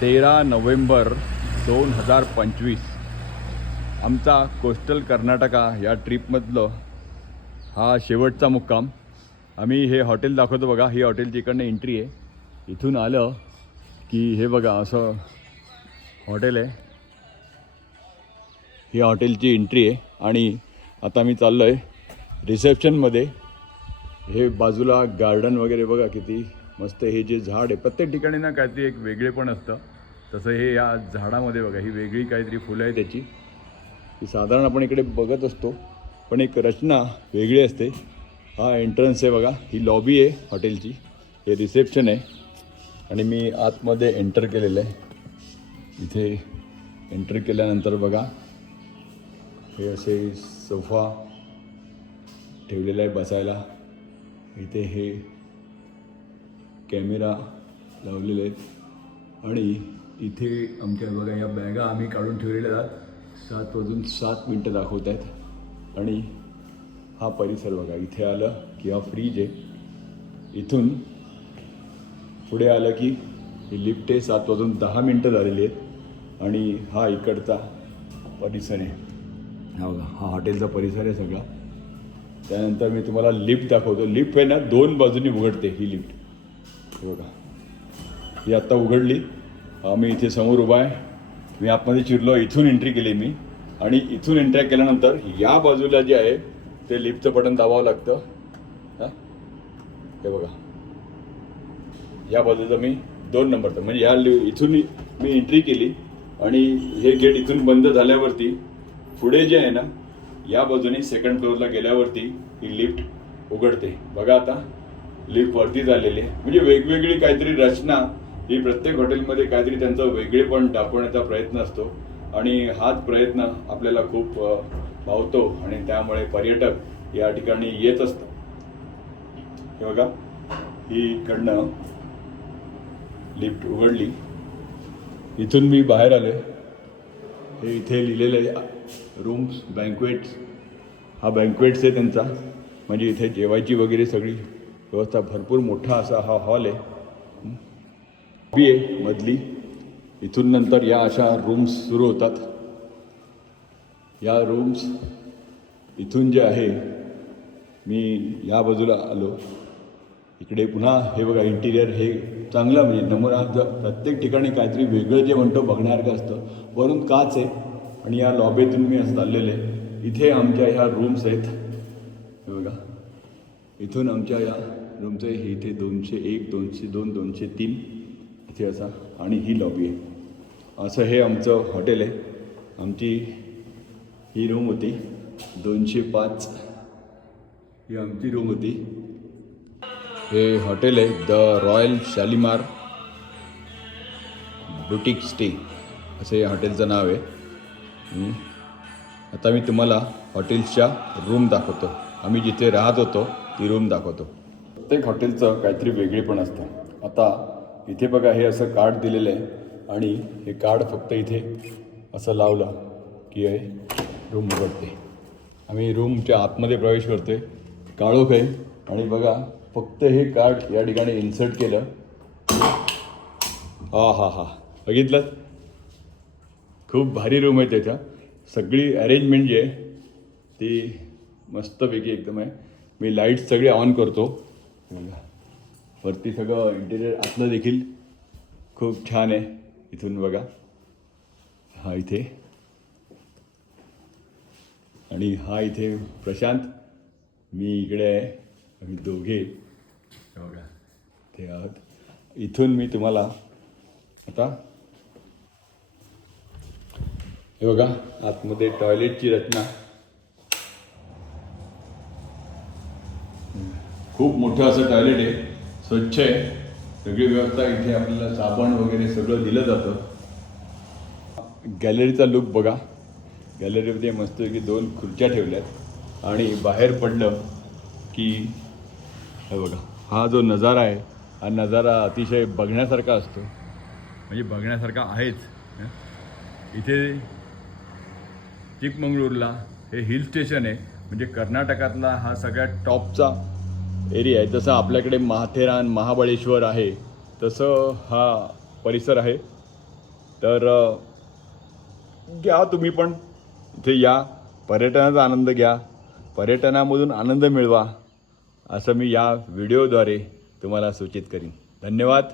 तेरा नोव्हेंबर दोन हजार पंचवीस. आमचा कोस्टल कर्नाटका या ट्रिपमधलं हा शेवटचा मुक्काम. आम्ही हे हॉटेल दाखवतो बघा ही हॉटेलची इकडनं एंट्री आहे. इथून आलं की हे बघा असं हॉटेल आहे. ही हॉटेलची एंट्री आहे आणि आता मी चाललो आहे रिसेप्शनमध्ये. हे बाजूला गार्डन वगैरे बघा किती मस्त हे जे झाड आहे प्रत्येक ठिकाणी ना काहीतरी एक वेगळे पण असतं. तसं हे या झाडामध्ये बघा ही वेगळी काहीतरी फुलं आहे त्याची. ही साधारण आपण इकडे बघत असतो पण एक रचना वेगळी असते. हा एंट्रन्स आहे बघा ही लॉबी आहे हॉटेलची. हे रिसेप्शन आहे. आणि मी आतमध्ये एंटर केलेलं आहे. इथे एंटर केल्यानंतर बघा हे असे सोफा ठेवलेला आहे बसायला. इथे हे कॅमेरा लावलेले आहेत. आणि इथे आमच्या बघा या बॅगा आम्ही काढून ठेवलेल्या आहेत. सात वाजून सात मिनटं दाखवत आहेत. आणि हा परिसर बघा इथे आलं की हा फ्रीज आहे. इथून पुढे आलं की ही लिफ्ट आहे. सात वाजून दहा मिनटं झालेली आहेत. आणि हा इकडचा परिसर आहे. हा बघा हा हॉटेलचा परिसर आहे सगळा. त्यानंतर मी तुम्हाला लिफ्ट दाखवतो. लिफ्ट आहे ना दोन बाजूनी उघडते ही लिफ्ट हे बघा. ही आत्ता उघडली. मी इथे समोर उभा आहे. मी आतमध्ये चिरलो इथून एंट्री केली मी. आणि इथून एंट्री केल्यानंतर या बाजूला जे आहे ते लिफ्टचं बटन दाबावं लागतं. हां? हे बघा. या बाजूचं मी दोन नंबरचं म्हणजे या लि- इथून मी एंट्री केली आणि हे गेट इथून बंद झाल्यावरती पुढे जे आहे ना या बाजूने सेकंड फ्लोअरला गेल्यावरती ही लिफ्ट उघडते. बघा आता. लिफ्ट वरती झालेली आहे. म्हणजे वेगवेगळी काहीतरी रचना ही प्रत्येक हॉटेलमध्ये काहीतरी त्यांचं वेगळेपण दाखवण्याचा प्रयत्न असतो. आणि हाच प्रयत्न आपल्याला खूप भावतो आणि त्यामुळे पर्यटक या ठिकाणी येत असतात. हे बघा ही इकडनं लिफ्ट उघडली. इथून मी बाहेर आलो हे इथे लिहिलेले रूम्स बँकवेट्स. हा बँकवेट्स आहे त्यांचा. म्हणजे इथे जेवायची वगैरे सगळी. व्यवस्था भरपूर मोठा असा हा हॉल आहे. बी आहे मधली. इथून नंतर या अशा रूम्स सुरू होतात. या रूम्स इथून जे आहे मी या बाजूला आलो. इकडे पुन्हा हे बघा इंटिरियर हे चांगलं म्हणजे नमुना प्रत्येक ठिकाणी काहीतरी वेगळं जे म्हणतो बघण्यासारखं असतं वरून काच आहे आणि या लॉबीतून मी असं चाललेलं आहे. इथे आमच्या ह्या रूम्स आहेत. हे बघा. इथून आमच्या या रूमचं हे इथे दोनशे एक दोनशे दोन दोनशे तीन इथे असा. आणि ही लॉबी आहे. असं हे आमचं हॉटेल आहे. आमची ही रूम होती. दोनशे पाच ही आमची रूम होती. हे हॉटेल आहे. The royal Shalimar boutique stay असं या हॉटेलचं नाव आहे. आता मी तुम्हाला हॉटेल्सच्या रूम दाखवतो. आम्ही जिथे राहत होतो ती रूम दाखवतो. प्रत्येक हॉटेलचं काहीतरी वेगळेपण असतं. आता इथे बघा हे असं कार्ड दिलेलं आहे आणि हे कार्ड फक्त इथे असं लावलं की हे रूम उघडते. आम्ही रूमच्या आतमध्ये प्रवेश करते काळोख आहे. आणि बघा फक्त हे कार्ड या ठिकाणी इन्सर्ट केलं. हा हा हा. बघितलं? खूप भारी रूम आहे त्याच्या सगळी अरेंजमेंट जी आहे ती मस्तपैकी एकदम आहे. मी लाइट सगळे ऑन करतो. बघा. वरती सगळं इंटिरियर आतलं देखील खूप छान आहे. इथून बघा. हा इथे. आणि हा इथे प्रशांत. मी इकडे आहे. आम्ही दोघे. बघा ते आहात. इथून मी तुम्हाला आता हे बघा आतमध्ये टॉयलेटची रचना. खूप मोठं असं टॉयलेट आहे. स्वच्छ आहे. सगळी व्यवस्था इथे आपल्याला साबण वगैरे सगळं दिलं जातं. गॅलरीचा लुक बघा. गॅलरीमध्ये मस्त की दोन खुर्च्या ठेवल्यात. आणि बाहेर पडलं की हे बघा हा जो नजारा आहे हा नजारा अतिशय बघण्यासारखा असतो. म्हणजे बघण्यासारखा आहेच. इथे चिकमंगळूरला हे हिल स्टेशन आहे. म्हणजे कर्नाटकातला हा सगळ्यात टॉपचा एरिया आहे. जसं आपल्याकडे माथेरान महाबळेश्वर आहे तसं हा परिसर आहे. तर घ्या तुम्ही पण. इथे या. पर्यटनाचा आनंद घ्या. पर्यटनामधून आनंद मिळवा असं मी या व्हिडिओद्वारे तुम्हाला सूचित करीन. धन्यवाद.